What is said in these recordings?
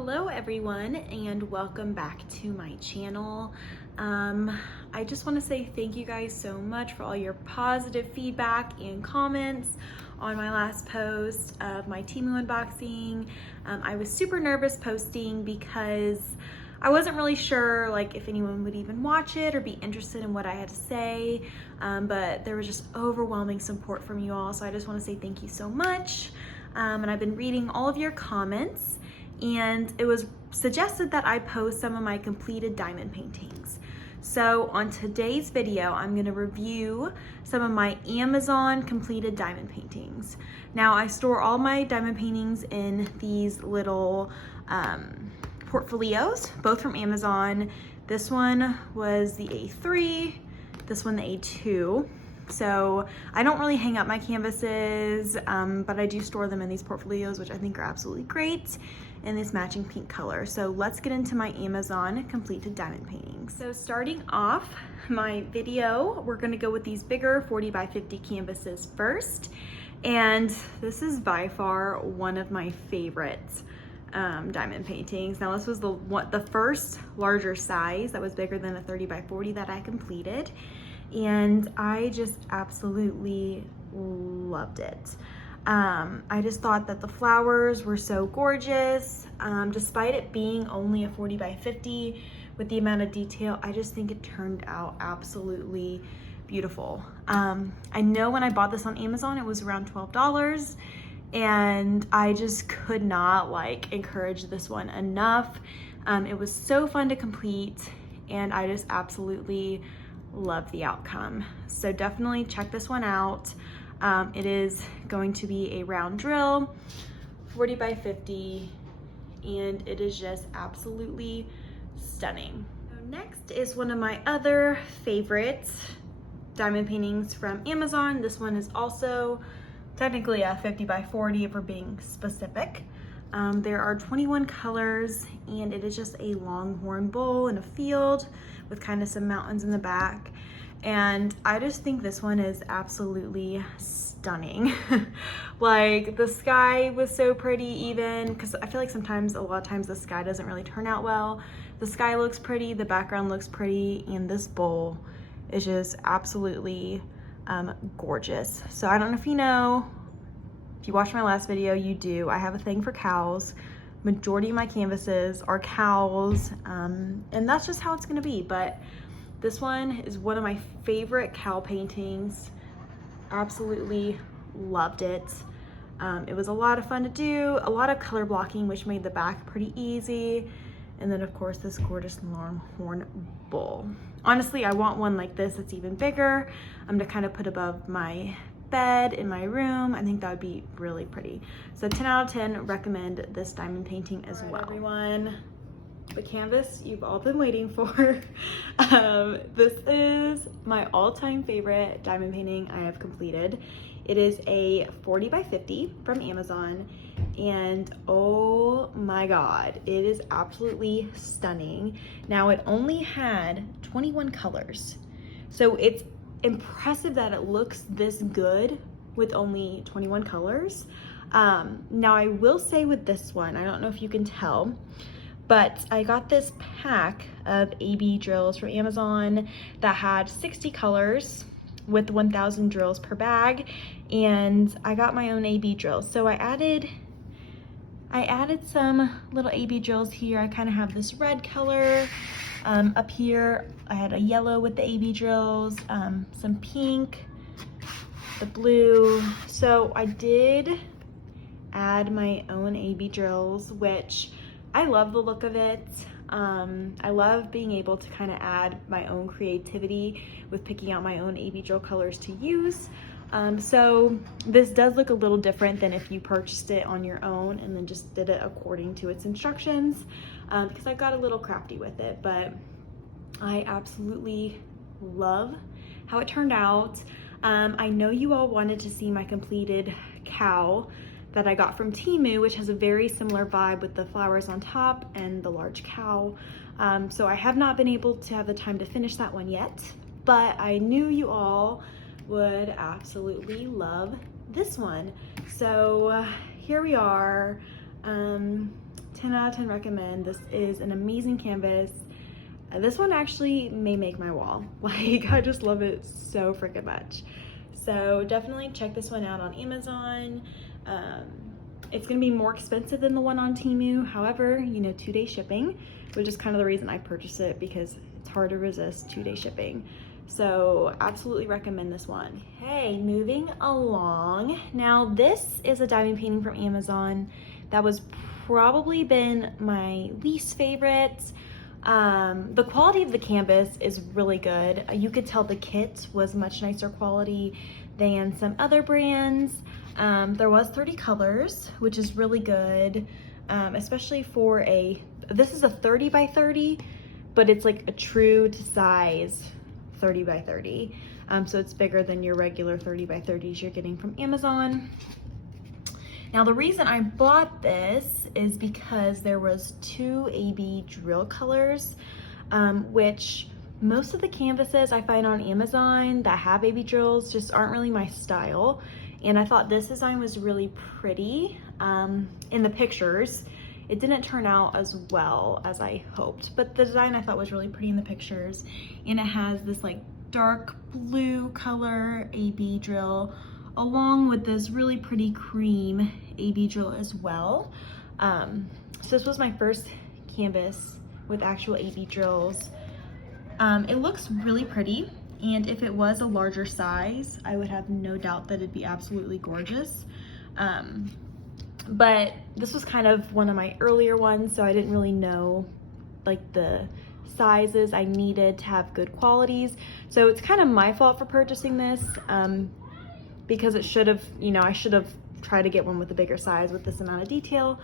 Hello everyone and welcome back to my channel. I just want to say thank you guys so much for all your positive feedback and comments on my last post of my Temu unboxing. I was super nervous posting because I wasn't really sure if anyone would even watch it or be interested in what I had to say, but there was just overwhelming support from you all, so I just want to say thank you so much. And I've been reading all of your comments, and it was suggested that I post some of my completed diamond paintings. So on today's video, I'm gonna review some of my Amazon completed diamond paintings. Now I store all my diamond paintings in these little portfolios, both from Amazon. This one was the A3, this one the A2. So I don't really hang up my canvases, but I do store them in these portfolios, which I think are absolutely great in this matching pink color. So let's get into my Amazon completed diamond paintings. So starting off my video, we're gonna go with these bigger 40 by 50 canvases first. And this is by far one of my favorites diamond paintings. Now this was the first larger size that was bigger than a 30 by 40 that I completed. And I just absolutely loved it. I just thought that the flowers were so gorgeous. Despite it being only a 40 by 50 with the amount of detail, I just think it turned out absolutely beautiful. I know when I bought this on Amazon, it was around $12, and I just could not encourage this one enough. It was so fun to complete, and I just absolutely love the outcome. So definitely check this one out. It is going to be a round drill, 40 by 50, and it is just absolutely stunning. So next is one of my other favorite diamond paintings from Amazon. This one is also technically a 50 by 40 if we're being specific. There are 21 colors, and it is just a longhorn bull in a field with kind of some mountains in the back. And I just think this one is absolutely stunning. The sky was so pretty, even because I feel like a lot of times the sky doesn't really turn out well. The sky looks pretty, the background looks pretty, and this bowl is just absolutely gorgeous. So I don't know if you know, if you watched my last video, you do. I have a thing for cows. Majority of my canvases are cows, and that's just how it's gonna be. But this one is one of my favorite cow paintings. Absolutely loved it. It was a lot of fun to do, a lot of color blocking, which made the back pretty easy. And then of course this gorgeous longhorn bull. Honestly, I want one like this that's even bigger. I'm gonna kind of put above my bed in my room. I think that would be really pretty. So 10 out of 10, recommend this diamond painting as well. Everyone, the canvas you've all been waiting for. This is my all-time favorite diamond painting I have completed. It is a 40 by 50 from Amazon, and oh my god, it is absolutely stunning. Now it only had 21 colors, so it's impressive that it looks this good with only 21 colors. Now I will say with this one, I don't know if you can tell, but I got this pack of AB drills from Amazon that had 60 colors with 1,000 drills per bag, and I got my own AB drills. So I added some little AB drills here. I kind of have this red color. Up here, I had a yellow with the AB drills, some pink, the blue. So I did add my own AB drills, which I love the look of it. I love being able to kind of add my own creativity with picking out my own AB drill colors to use. So this does look a little different than if you purchased it on your own and then just did it according to its instructions, because I got a little crafty with it, but I absolutely love how it turned out. I know you all wanted to see my completed cow that I got from Temu, which has a very similar vibe with the flowers on top and the large cow. So I have not been able to have the time to finish that one yet, but I knew you all would absolutely love this one. So here we are. 10 out of 10 recommend. This is an amazing canvas. This one actually may make my wall. Like, I just love it so freaking much. So definitely check this one out on Amazon. It's gonna be more expensive than the one on Temu. However, you know, 2-day shipping, which is kind of the reason I purchased it, because it's hard to resist 2-day shipping. So absolutely recommend this one. Hey, moving along. Now this is a diamond painting from Amazon that was probably been my least favorite. The quality of the canvas is really good. You could tell the kit was much nicer quality than some other brands. There was 30 colors, which is really good, especially for this is a 30 by 30, but it's like a true to size 30 by 30. So it's bigger than your regular 30 by 30s you're getting from Amazon. Now the reason I bought this is because there was 2 AB drill colors, which most of the canvases I find on Amazon that have AB drills just aren't really my style. And I thought this design was really pretty in the pictures. It didn't turn out as well as I hoped, but the design I thought was really pretty in the pictures. And it has this like dark blue color AB drill along with this really pretty cream AB drill as well. So this was my first canvas with actual AB drills. It looks really pretty, and if it was a larger size, I would have no doubt that it'd be absolutely gorgeous. But this was kind of one of my earlier ones, so I didn't really know like the sizes I needed to have good qualities. So it's kind of my fault for purchasing this, because it should have, you know, I should have tried to get one with a bigger size with this amount of detail.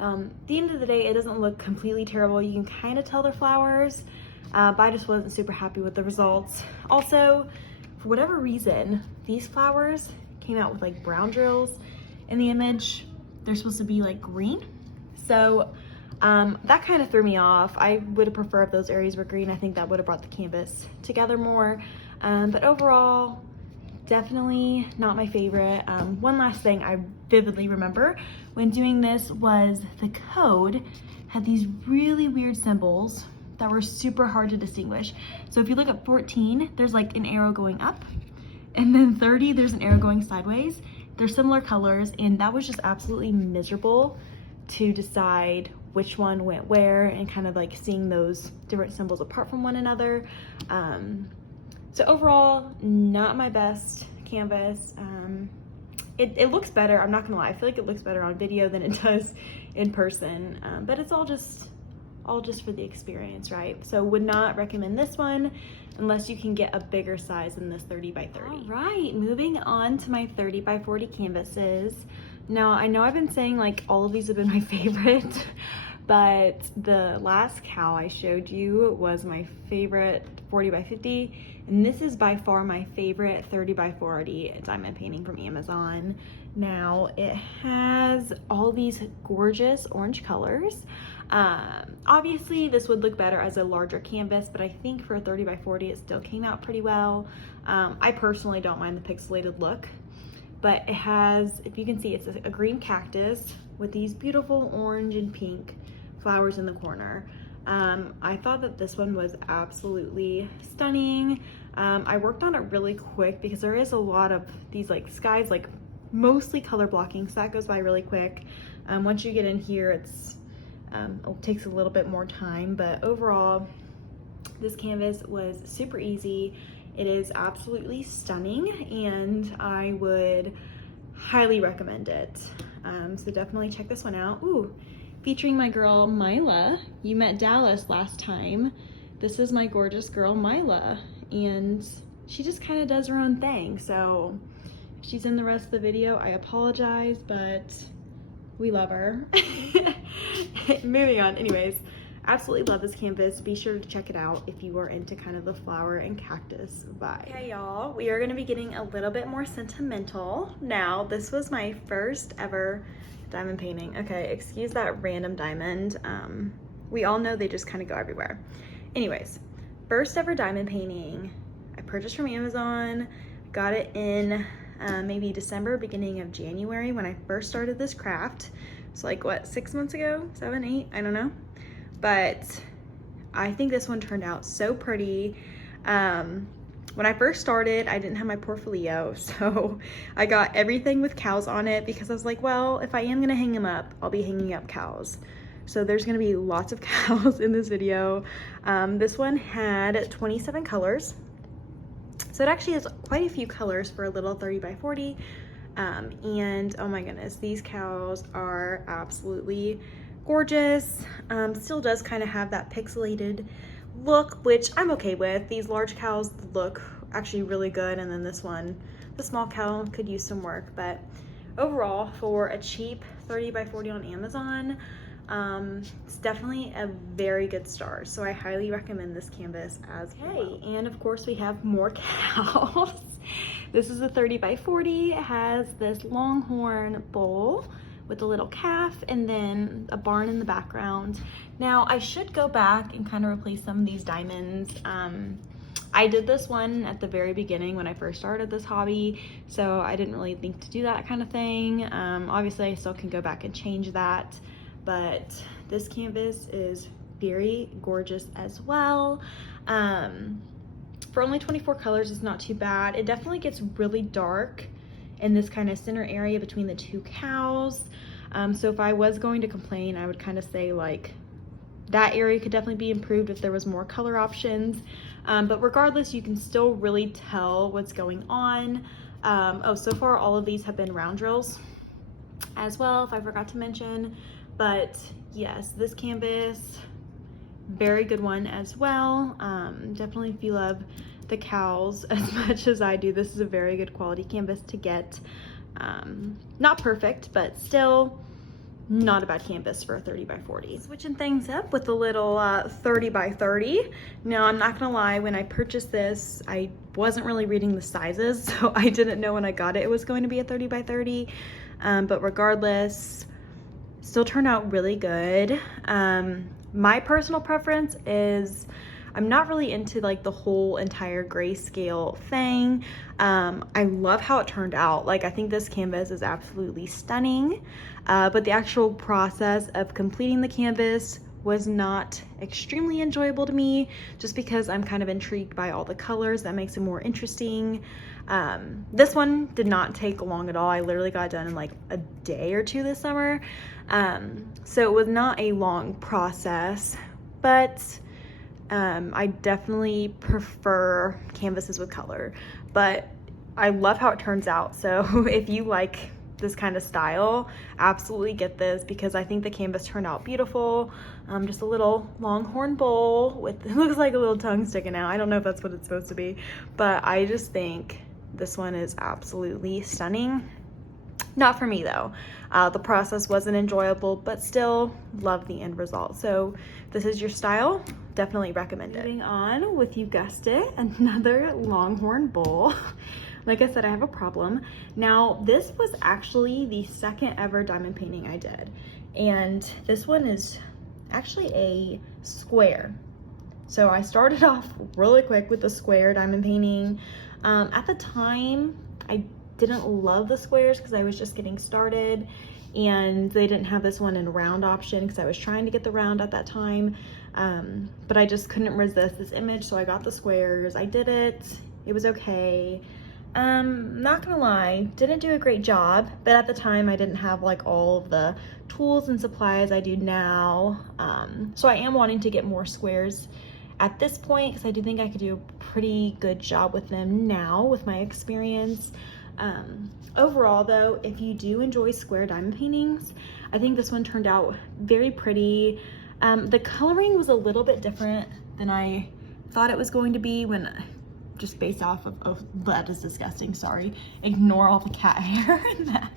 At the end of the day, it doesn't look completely terrible. You can kind of tell they're flowers, but I just wasn't super happy with the results. Also, for whatever reason, these flowers came out with like brown drills in the image. They're supposed to be like green. So that kind of threw me off. I would have preferred if those areas were green. I think that would have brought the canvas together more. But overall, definitely not my favorite. One last thing I vividly remember when doing this was the code had these really weird symbols that were super hard to distinguish. So if you look at 14, there's like an arrow going up, and then 30, there's an arrow going sideways. They're similar colors, and that was just absolutely miserable to decide which one went where and kind of like seeing those different symbols apart from one another. So overall, not my best canvas. It looks better, I'm not gonna lie. I feel like it looks better on video than it does in person, but it's all just for the experience, right? So would not recommend this one unless you can get a bigger size than this 30 by 30. All right, moving on to my 30 by 40 canvases. Now, I know I've been saying like all of these have been my favorite, but the last cow I showed you was my favorite 40 by 50, and this is by far my favorite 30 by 40 diamond painting from Amazon. Now, it has all these gorgeous orange colors. Obviously this would look better as a larger canvas, but I think for a 30 by 40 it still came out pretty well. I personally don't mind the pixelated look, but it has, if you can see, it's a green cactus with these beautiful orange and pink flowers in the corner. I thought that this one was absolutely stunning. I worked on it really quick because there is a lot of these like skies, like mostly color blocking, so that goes by really quick. Once you get in here, it takes a little bit more time, but overall this canvas was super easy. It is absolutely stunning, and I would highly recommend it. So definitely check this one out. Ooh, featuring my girl Mila. You met Dallas last time. This is my gorgeous girl Mila, and she just kind of does her own thing. So if she's in the rest of the video, I apologize, but we love her. Moving on. Anyways, absolutely love this canvas. Be sure to check it out if you are into kind of the flower and cactus vibe. Okay, y'all, we are going to be getting a little bit more sentimental now. This was my first ever diamond painting. Okay, excuse that random diamond. We all know they just kind of go everywhere. Anyways, first ever diamond painting I purchased from Amazon. Got it in maybe December, beginning of January when I first started this craft. So like what, 6 months ago, 7, 8, I don't know. But I think this one turned out so pretty. When I first started, I didn't have my portfolio, so I got everything with cows on it because I was like, well, if I am gonna hang them up, I'll be hanging up cows. So there's gonna be lots of cows in this video. This one had 27 colors. So it actually has quite a few colors for a little 30 by 40. And oh my goodness, these cows are absolutely gorgeous. Still does kind of have that pixelated look, which I'm okay with. These large cows look actually really good, and then this one, the small cow, could use some work. But overall, for a cheap 30 by 40 on Amazon, it's definitely a very good start. So I highly recommend this canvas as well. And of course we have more cows. This is a 30 by 40. It has this longhorn bull with a little calf and then a barn in the background. Now I should go back and kind of replace some of these diamonds. I did this one at the very beginning when I first started this hobby, so I didn't really think to do that kind of thing. Obviously I still can go back and change that, but this canvas is very gorgeous as well. For only 24 colors, it's not too bad. It definitely gets really dark in this kind of center area between the two cows. So if I was going to complain, I would kind of say like that area could definitely be improved if there was more color options. But regardless, you can still really tell what's going on. Oh, so far all of these have been round drills as well, if I forgot to mention. But yes, this canvas, very good one as well. Definitely if you love the cows as much as I do, this is a very good quality canvas to get. Not perfect, but still not a bad canvas for a 30 by 40. Switching things up with a little 30 by 30. Now I'm not gonna lie, when I purchased this, I wasn't really reading the sizes, so I didn't know when I got it was going to be a 30 by 30. But regardless, still turned out really good. My personal preference is I'm not really into like the whole entire grayscale thing. I love how it turned out. Like I think this canvas is absolutely stunning, but the actual process of completing the canvas was not extremely enjoyable to me, just because I'm kind of intrigued by all the colors. That makes it more interesting. This one did not take long at all. I literally got done in like a day or two this summer. So it was not a long process, but I definitely prefer canvases with color, but I love how it turns out. So if you like this kind of style, absolutely get this, because I think the canvas turned out beautiful. Just a little longhorn bull with, it looks like a little tongue sticking out. I don't know if that's what it's supposed to be, but I just think this one is absolutely stunning. Not for me though. The process wasn't enjoyable, but still love the end result. So this is your style, definitely recommend it. Moving on with, you guessed it, another longhorn bull. Like I said, I have a problem. Now this was actually the second ever diamond painting I did. And this one is actually a square. So I started off really quick with the square diamond painting. At the time, I didn't love the squares because I was just getting started, and they didn't have this one in round option because I was trying to get the round at that time. But I just couldn't resist this image, so I got the squares. I did it. It was okay. Not gonna lie, didn't do a great job, but at the time I didn't have like all of the tools and supplies I do now. So I am wanting to get more squares at this point, because I do think I could do a pretty good job with them now with my experience. Overall though, if you do enjoy square diamond paintings, I think this one turned out very pretty. The coloring was a little bit different than I thought it was going to be, when just based off of that is disgusting, sorry, ignore all the cat hair in that.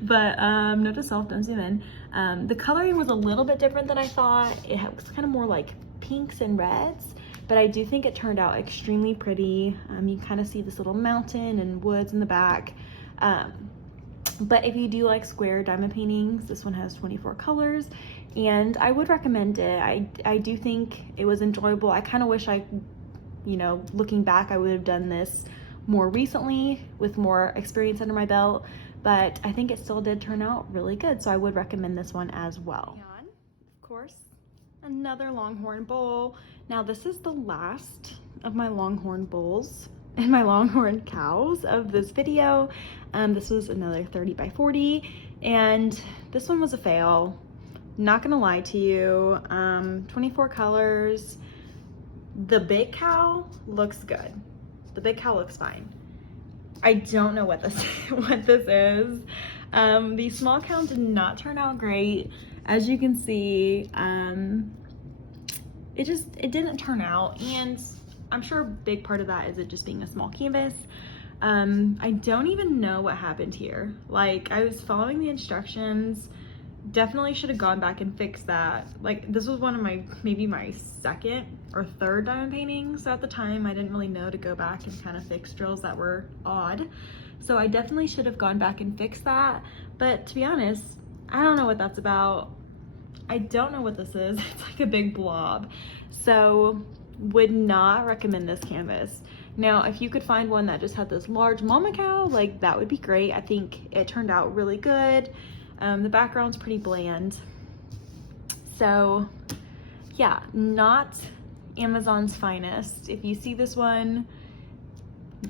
But note to self, don't zoom in. The coloring was a little bit different than I thought. It was kind of more like pinks and reds, but I do think it turned out extremely pretty. You kind of see this little mountain and woods in the back. But if you do like square diamond paintings, this one has 24 colors, and I would recommend it. I do think it was enjoyable. I kind of wish I, you know, looking back, I would have done this more recently with more experience under my belt, but I think it still did turn out really good. So I would recommend this one as well. And of course, another Longhorn bowl. Now this is the last of my Longhorn bowls and my Longhorn cows of this video. This was another 30 by 40 and this one was a fail. Not gonna lie to you. 24 colors. The big cow looks good. The big cow looks fine. I don't know what this is. These small cows did not turn out great. As you can see, it didn't turn out, and I'm sure a big part of that is it just being a small canvas. I don't even know what happened here. Like, I was following the instructions, definitely should have gone back and fixed that. Like, this was one of maybe my second or third diamond paintings. So at the time, I didn't really know to go back and kind of fix drills that were odd. So I definitely should have gone back and fixed that. But to be honest, I don't know what that's about. I don't know what this is. It's like a big blob. So would not recommend this canvas. Now, if you could find one that just had this large mama cow, like that would be great. I think it turned out really good. The background's pretty bland. So yeah, not Amazon's finest. If you see this one,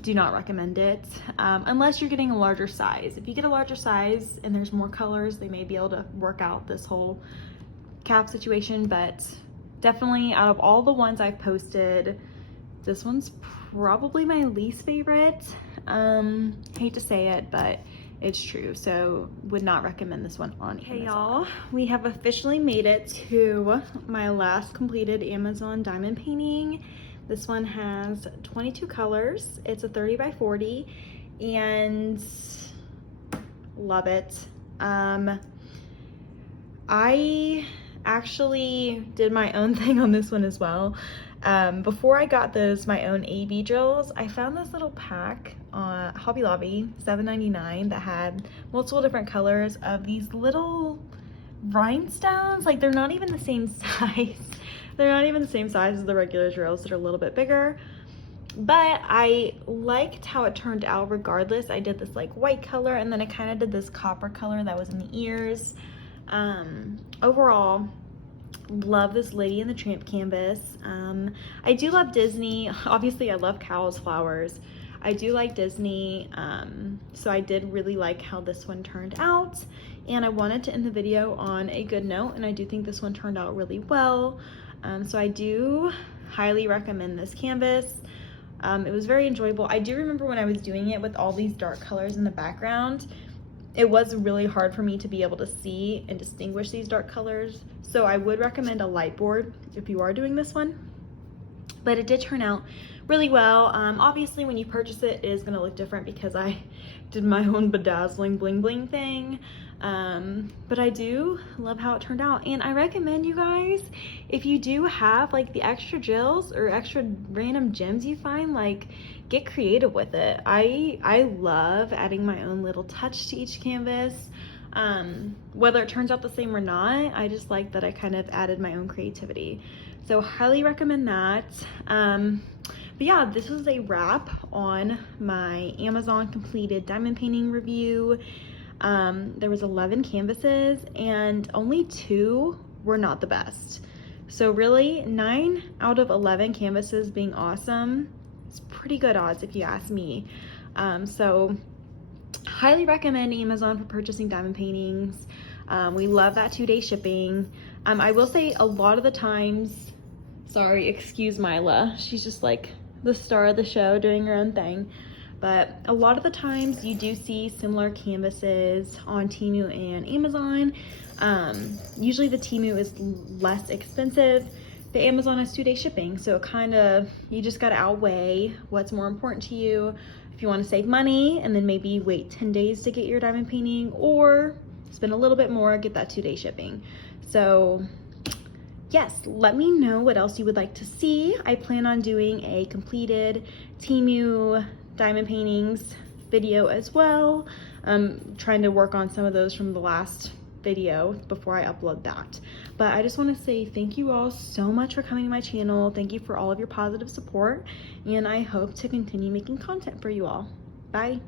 do not recommend it, unless you're getting a larger size. If you get a larger size and there's more colors, they may be able to work out this whole cap situation, but definitely out of all the ones I've posted, this one's probably my least favorite. Hate to say it, but it's true. So would not recommend this one on Amazon. Hey y'all, we have officially made it to my last completed Amazon diamond painting. This one has 22 colors. It's a 30 by 40 and love it. I actually did my own thing on this one as well. Before I got my own AB drills, I found this little pack on Hobby Lobby, $7.99, that had multiple different colors of these little rhinestones. Like, they're not even the same size. They're not even the same size as the regular drills that are a little bit bigger. But I liked how it turned out regardless. I did this like white color and then I kind of did this copper color that was in the ears. Overall, love this Lady and the Tramp canvas. I do love Disney. Obviously, I love cows, flowers. I do like Disney, so I did really like how this one turned out. And I wanted to end the video on a good note, and I do think this one turned out really well. So I do highly recommend this canvas. It was very enjoyable. I do remember when I was doing it with all these dark colors in the background, it was really hard for me to be able to see and distinguish these dark colors. So I would recommend a light board if you are doing this one. But it did turn out really well. Obviously when you purchase it, it is going to look different because I did my own bedazzling bling bling thing. But I do love how it turned out, and I recommend you guys, if you do have like the extra gels or extra random gems you find, like, get creative with it. I love adding my own little touch to each canvas. Whether it turns out the same or not, I just like that I kind of added my own creativity. So highly recommend that. But yeah, this was a wrap on my Amazon completed diamond painting review. There was 11 canvases and only 2 were not the best. So really 9 out of 11 canvases being awesome is pretty good odds if you ask me. So highly recommend Amazon for purchasing diamond paintings. We love that 2-day shipping. I will say a lot of the times, sorry, excuse Mila, she's just like the star of the show doing her own thing. But a lot of the times you do see similar canvases on Temu and Amazon. Usually the Temu is less expensive. The Amazon has 2-day shipping. So kind of, you just got to outweigh what's more important to you. If you want to save money and then maybe wait 10 days to get your diamond painting, or spend a little bit more, get that 2-day shipping. So yes, let me know what else you would like to see. I plan on doing a completed Temu diamond paintings video as well. I'm trying to work on some of those from the last video before I upload that. But I just want to say thank you all so much for coming to my channel. Thank you for all of your positive support, and I hope to continue making content for you all. Bye.